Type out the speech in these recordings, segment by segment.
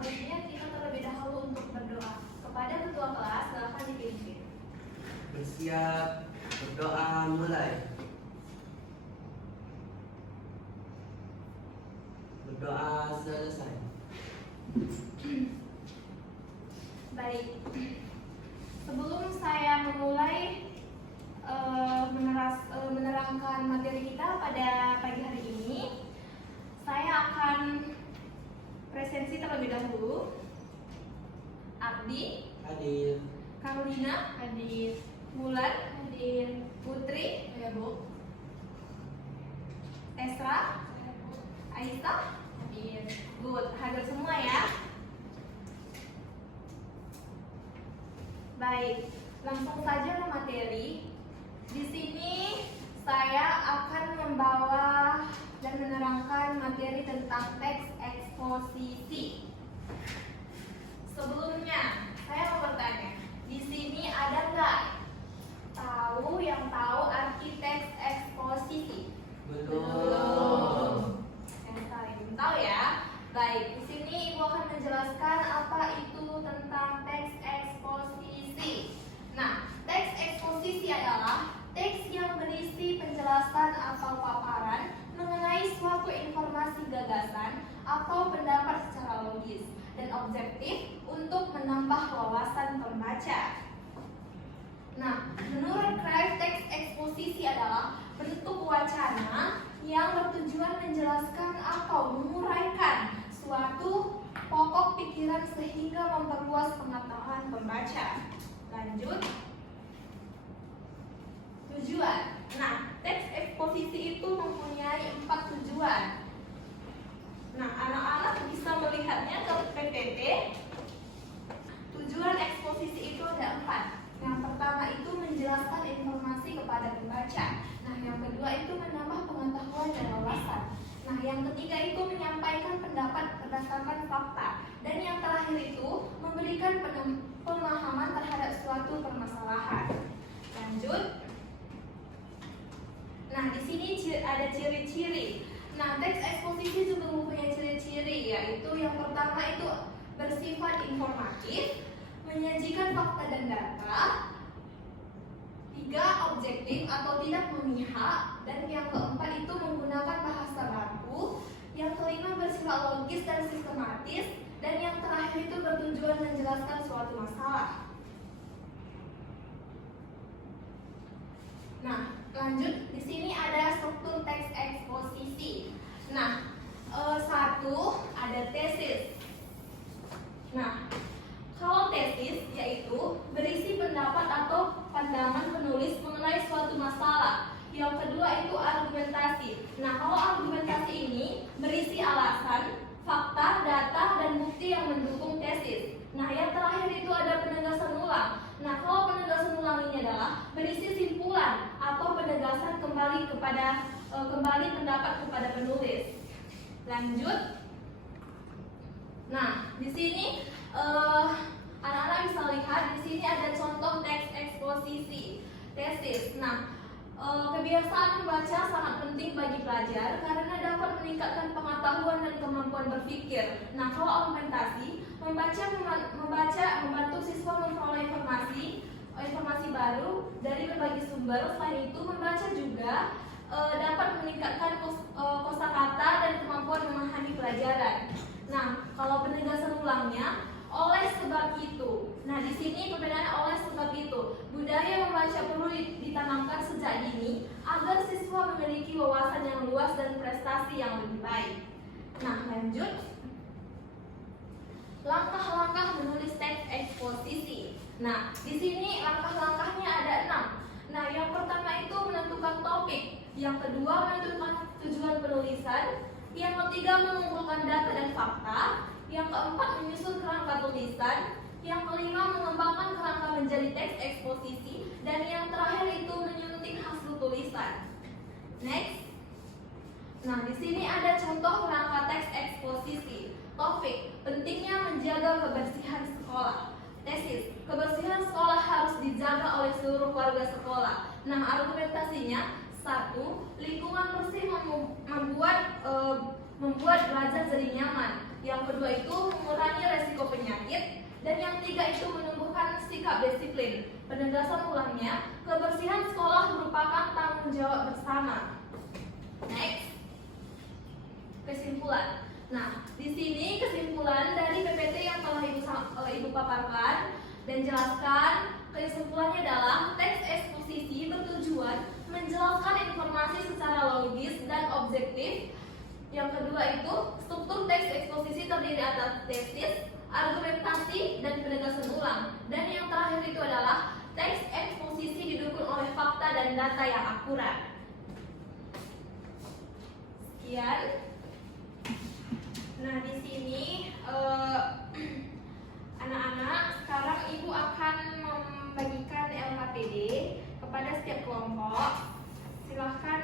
Selanjutnya kita terlebih dahulu untuk berdoa. Kepada ketua kelas, silakan dipimpin. Bersiap, berdoa mulai. Berdoa selesai. Baik. Sebelum saya memulai menerangkan materi kita pada pagi hari ini, saya akan presensi terlebih dahulu. Abdi, Hadir. Carolina, hadir. Mulan, hadir. Putri, ya Bu. Esra, Aisyah, hadir. Good, hadir semua ya. Baik, langsung saja ke materi. Di sini saya akan membawa dan menerangkan materi tentang teks eksposisi. Sebelumnya, saya mau bertanya, di sini ada nggak yang tahu arti teks eksposisi? Belum. Yang paling belum tahu ya. Baik, di sini Ibu akan menjelaskan apa itu tentang teks eksposisi. Nah, teks eksposisi adalah teks yang berisi penjelasan atau paparan mengenai suatu informasi gagasan atau pendapat secara logis dan objektif untuk menambah wawasan pembaca. Nah, menurut Cruyff, teks eksposisi adalah bentuk wacana yang bertujuan menjelaskan atau menguraikan suatu pokok pikiran sehingga memperluas pengetahuan pembaca. Lanjut. Tujuan. Nah, teks eksposisi itu mempunyai 4 tujuan. Nah, anak-anak bisa melihatnya ke PPT. Tujuan eksposisi itu ada 4. Yang pertama itu menjelaskan informasi kepada pembaca. Nah, yang kedua itu menambah pengetahuan dan wawasan. Nah, yang ketiga itu menyampaikan pendapat berdasarkan fakta. Dan yang terakhir itu memberikan pemahaman terhadap suatu permasalahan. Lanjut. Nah, di sini ada ciri-ciri. Nah, teks eksposisi juga mempunyai ciri-ciri, yaitu yang pertama itu bersifat informatif, menyajikan fakta dan data, 3 objektif atau tidak memihak, dan yang keempat itu menggunakan bahasa baku, yang kelima bersifat logis dan sistematis, dan yang terakhir itu bertujuan menjelaskan suatu masalah. Nah, lanjut, di sini ada struktur teks eksposisi. Nah, satu ada tesis. Nah, kalau tesis yaitu berisi pendapat atau pandangan penulis mengenai suatu masalah. Yang kedua itu argumentasi. Nah, kalau argumentasi ini berisi alasan, fakta, data, dan bukti yang mendukung tesis. Nah, yang terakhir itu ada penegasan ulang. Nah, kalau penegasan ulang ini adalah berisi simpulan atau penegasan kembali pendapat kepada penulis. Lanjut. Nah, di sini anak-anak bisa lihat di sini ada contoh teks eksposisi tesis. Nah, kebiasaan membaca sangat penting bagi pelajar karena dapat meningkatkan pengetahuan dan kemampuan berpikir. Nah, kalau argumentasi, membaca membantu siswa memperoleh informasi baru dari berbagai sumber. Selain itu, membaca juga dapat meningkatkan kosakata dan kemampuan memahami pelajaran. Nah, kalau penegasan ulangnya, oleh sebab itu. Nah, di sini perbedaannya oleh sebab itu. Budaya membaca perlu ditanamkan sejak dini agar siswa memiliki wawasan yang luas dan prestasi yang lebih baik. Nah, lanjut. Langkah-langkah menulis teks eksposisi. Nah, di sini langkah-langkahnya ada 6. Nah, yang pertama itu menentukan topik, yang kedua menentukan tujuan penulisan, yang ketiga mengumpulkan data dan fakta, yang keempat menyusun kerangka tulisan, yang kelima mengembangkan kerangka menjadi teks eksposisi, dan yang terakhir itu menyuntik hasil tulisan. Next. Nah, di sini ada contoh kerangka teks eksposisi. Topik, pentingnya menjaga kebersihan sekolah. Tesis, kebersihan sekolah harus dijaga oleh seluruh warga sekolah. Nah, argumentasinya, 1. Lingkungan bersih membuat belajar jadi nyaman. yang kedua itu mengurangi resiko penyakit, dan yang ketiga itu menumbuhkan sikap disiplin. Penegasan ulangnya, kebersihan sekolah merupakan tanggung jawab bersama. Next, kesimpulan. Nah, di sini kesimpulan dari PPT yang telah Ibu paparkan dan jelaskan. Kesimpulannya adalah teks eksposisi bertujuan menjelaskan informasi secara logis dan objektif. Yang kedua itu struktur teks eksposisi terdiri atas tesis, argumentasi, dan penegasan ulang. Dan yang terakhir itu adalah teks eksposisi didukung oleh fakta dan data yang akurat. Sekian. Nah, di sini anak-anak, sekarang Ibu akan membagikan LHPD kepada setiap kelompok. Silahkan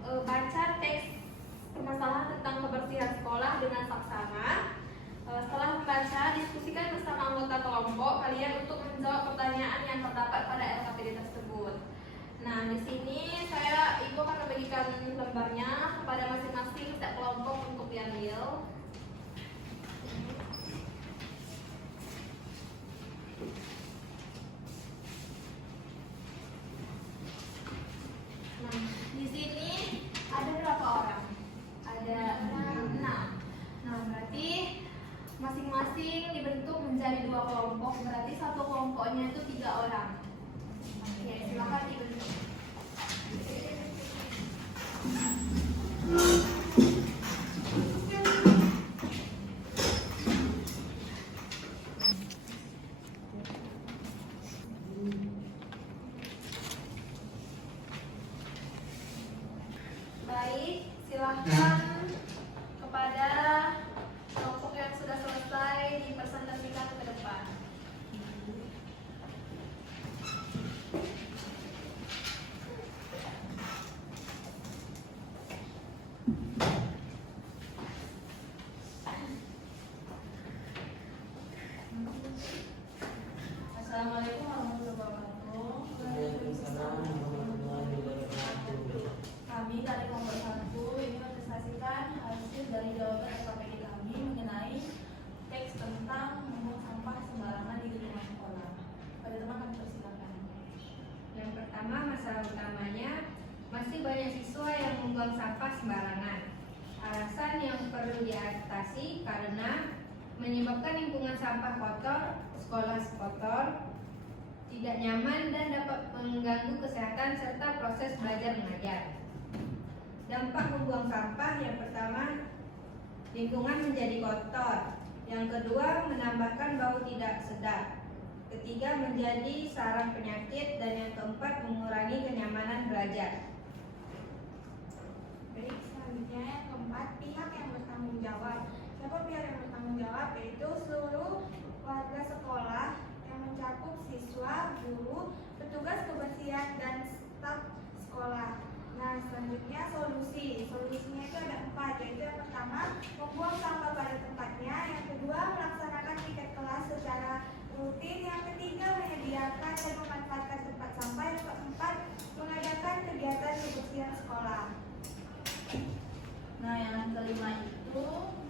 baca teks permasalahan tentang kebersihan sekolah dengan saksama. Setelah membaca, diskusikan bersama anggota kelompok kalian untuk menjawab pertanyaan yang terdapat pada LHPD tersebut. Nah, di sini Ibu akan membagikan lembarnya kepada masing-masing setiap kelompok untuk diambil. Nah, di sini ada berapa orang? Ada 6. Nah, berarti masing-masing dibentuk menjadi 2 kelompok. Berarti satu kelompoknya itu 3 orang. Oke, silakan dibentuk. Baik, silahkan kepada kelompok yang sudah selesai dipresentasikan ke depan. Assalamualaikum warahmatullahi wabarakatuh. Waalaikumsalam warahmatullahi wabarakatuh. Kami dari kelompok 1 ini mempresentasikan hasil dari jawaban LKPD kami mengenai teks tentang membuang sampah sembarangan di lingkungan sekolah. Pada teman kami persilakan. Yang pertama, masalah utamanya masih banyak siswa yang membuang sampah sembarangan. Alasan yang perlu diatasi karena menyebabkan lingkungan sampah kotor, sekolah kotor, tidak nyaman dan dapat mengganggu kesehatan serta proses belajar mengajar. Dampak membuang sampah yang pertama, lingkungan menjadi kotor. Yang kedua, menambahkan bau tidak sedap. Ketiga, menjadi sarang penyakit. Dan yang keempat, mengurangi kenyamanan belajar. Baik, selanjutnya yang keempat, pihak yang bertanggung jawab. Siapa pihak yang bertanggung jawab? Yaitu seluruh warga sekolah yang mencakup siswa, guru, petugas kebersihan, dan staf sekolah. Nah, selanjutnya solusi. Solusinya itu ada 4, yaitu yang pertama, membuang sampah pada tempatnya. Yang kedua, melaksanakan piket kelas secara rutin. Yang ketiga, menyediakan dan memanfaatkan tempat sampah. Yang keempat, mengadakan kegiatan kebersihan sekolah. Nah, yang kelima itu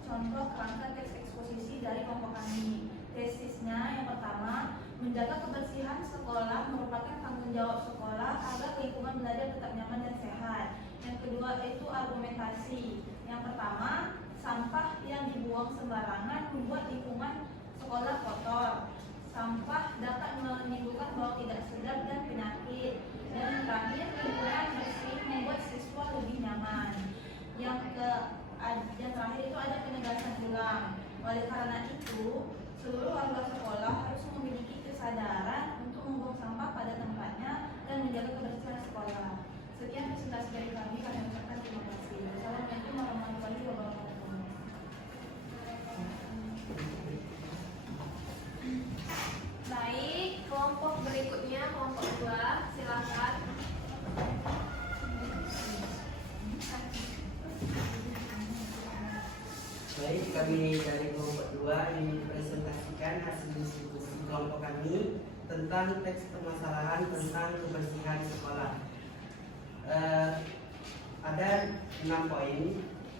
contoh kerangka teks eksposisi dari kelompok kami. Tesisnya yang pertama, menjaga kebersihan sekolah merupakan tanggung jawab sekolah agar lingkungan belajar tetap nyaman dan sehat. Yang kedua itu argumentasi. Yang pertama, sampah yang dibuang sembarangan membuat lingkungan sekolah kotor. Sampah dapat menimbulkan bau tidak sedap dan penyakit. Dan yang terakhir, lingkungan bersih membuat siswa lebih nyaman. Yang terakhir itu ada penegasan ulang. Oleh karena itu, seluruh warga sekolah harus memiliki kesadaran untuk membuang sampah pada tempatnya dan menjaga kebersihan sekolah. Sekian presentasi dari kami ucapkan terima kasih. Wassalamualaikum warahmatullahi wabarakatuh. Baik, kelompok berikutnya, kelompok 2, silakan. Baik, kami dari kelompok 2 ingin presentasikan hasil diskusi kelompok kami tentang teks permasalahan tentang kebersihan sekolah. Ada 6 poin.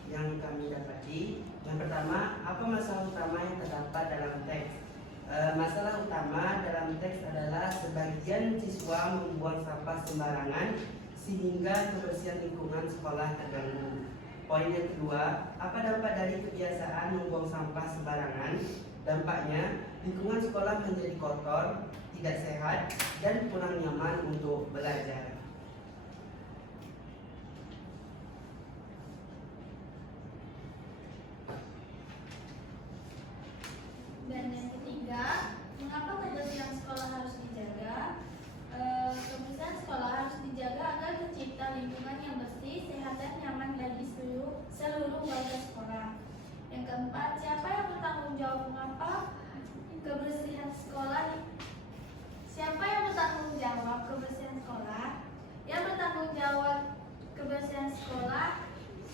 yang kami dapati. Yang pertama, apa masalah utama yang terdapat dalam teks? Masalah utama dalam teks adalah sebagian siswa membuang sampah sembarangan sehingga kebersihan lingkungan sekolah terganggu. Poin yang kedua, apa dampak dari kebiasaan membuang sampah sembarangan? Dampaknya, lingkungan sekolah menjadi kotor, tidak sehat, dan kurang nyaman untuk belajar. Dan yang ketiga, mengapa kebersihan sekolah harus dijaga? Kebersihan sekolah harus dijaga agar tercipta lingkungan yang bersih, sehat, dan nyaman bagi seluruh warga sekolah. Yang keempat, siapa yang bertanggung jawab mengapa kebersihan sekolah? Siapa yang bertanggung jawab kebersihan sekolah? Yang bertanggung jawab kebersihan sekolah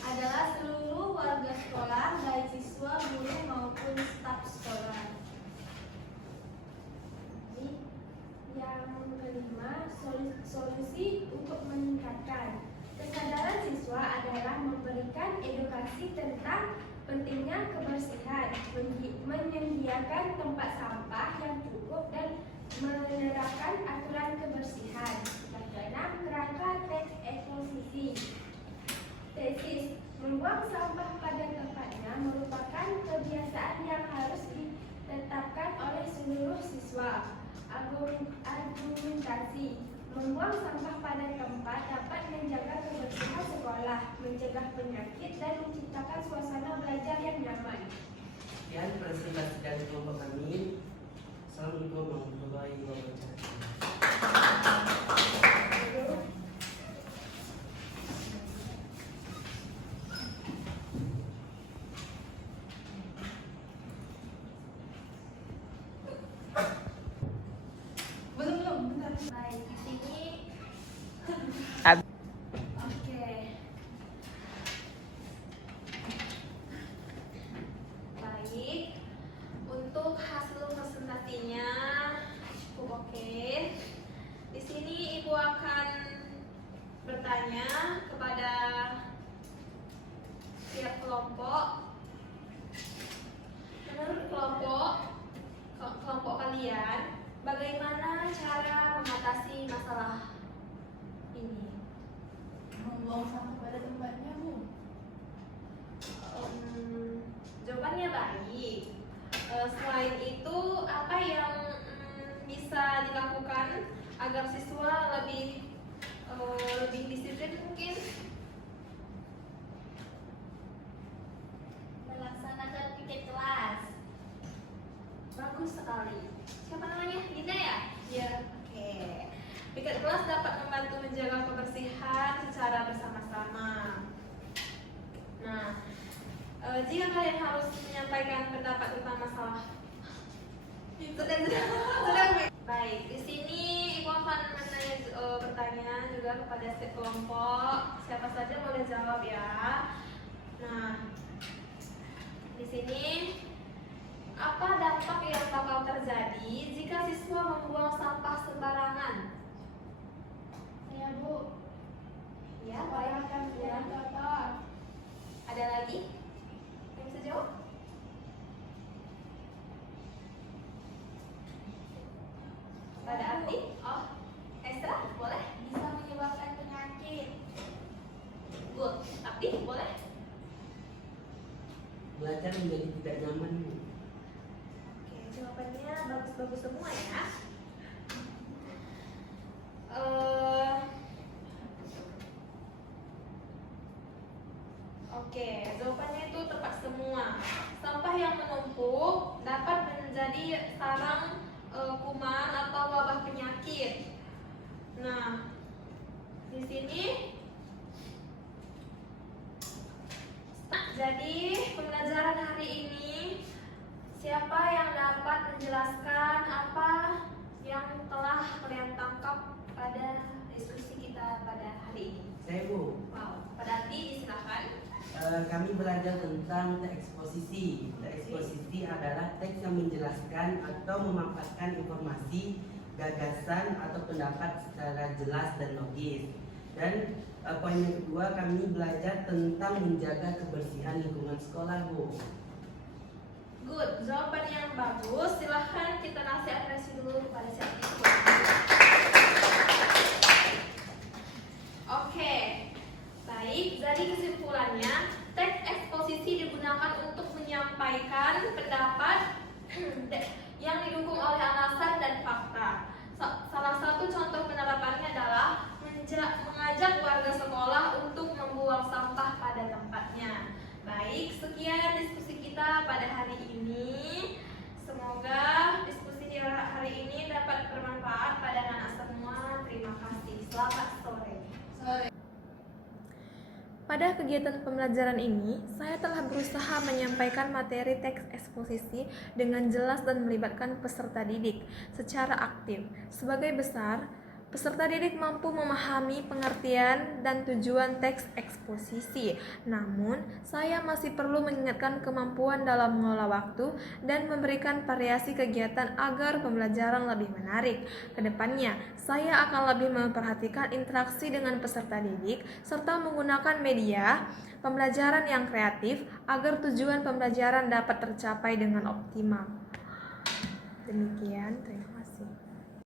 adalah seluruh warga sekolah, baik siswa, guru, maupun staf sekolah. Yang kelima, solusi untuk meningkatkan kesadaran siswa adalah memberikan edukasi tentang pentingnya kebersihan, menyediakan tempat sampah yang cukup, dan menerapkan aturan kebersihan. Yang keenam, kerangka teks eksposisi. Tesis, membuang sampah pada tempatnya merupakan kebiasaan yang harus ditetapkan oleh seluruh siswa. Argumentasi, membuang sampah pada tempat dapat menjaga kebersihan sekolah, mencegah penyakit, dan menciptakan suasana belajar yang nyaman. Sekian presentasi dari kelompok kami. Assalamualaikum warahmatullahi wabarakatuh. Baik, di sini. Oke. Baik. Untuk hasil presentasinya cukup oke. Di sini Ibu akan bertanya kepada tiap kelompok. Menurut kelompok kalian, bagaimana cara mengatasi masalah ini? Membuang sampah pada tempatnya, Bu. Jawabannya baik. Selain itu, apa yang bisa dilakukan agar siswa lebih disiplin mungkin? Melaksanakan piket kelas. Bagus sekali. Siapa namanya? Dinda ya? Ya. Oke. Piket kelas dapat membantu menjaga kebersihan secara bersama-sama. Nah, jika kalian harus menyampaikan pendapat tentang masalah sedang baik. Di sini Ibu akan bertanya juga kepada setiap kelompok. Siapa saja boleh jawab ya. Nah, di sini apa dampak yang bakal terjadi jika siswa membuang sampah sembarangan? Saya, Bu. Ya, Supaya akan kurang kotor. ada lagi yang bisa jawab? Ada arti? Oh, Esra, boleh? Bisa menyebabkan penyakit. Good. Abdi, boleh? Belajar menjadi tidak nyaman. Oke, jawabannya bagus-bagus semua ya. Oke, jawabannya itu tepat semua. Sampah yang menumpuk dapat menjadi sarang kuman atau wabah penyakit. Nah, di sini jadi pembelajaran hari ini siapa yang dapat menjelaskan apa yang telah kalian tangkap pada diskusi kita pada hari ini? Saya, Bu. Wow, pada Adi silakan. Kami belajar tentang teks eksposisi. Teks eksposisi adalah teks yang menjelaskan atau memaparkan informasi, gagasan atau pendapat secara jelas dan logis. Dan poin yang kedua, kami belajar tentang menjaga kebersihan lingkungan sekolah, Bu. Good, jawaban yang bagus. Silahkan kita kasih apresiasi dulu kepada siswa. Oke, baik. Jadi kesimpulannya, teks eksposisi digunakan untuk menyampaikan pendapat yang didukung oleh alasan dan fakta. Salah satu contoh penerapannya adalah mengajak warga sekolah untuk membuang sampah pada tempatnya. Baik, sekian diskusi kita pada hari ini. Semoga diskusi hari ini dapat bermanfaat pada anak semua. Terima kasih. Selamat sore. Pada kegiatan pembelajaran ini, saya telah berusaha menyampaikan materi teks eksposisi dengan jelas dan melibatkan peserta didik secara aktif. Sebagai besar, peserta didik mampu memahami pengertian dan tujuan teks eksposisi. Namun, saya masih perlu mengingatkan kemampuan dalam mengelola waktu dan memberikan variasi kegiatan agar pembelajaran lebih menarik. Kedepannya, saya akan lebih memperhatikan interaksi dengan peserta didik serta menggunakan media pembelajaran yang kreatif agar tujuan pembelajaran dapat tercapai dengan optimal. Demikian, terima kasih.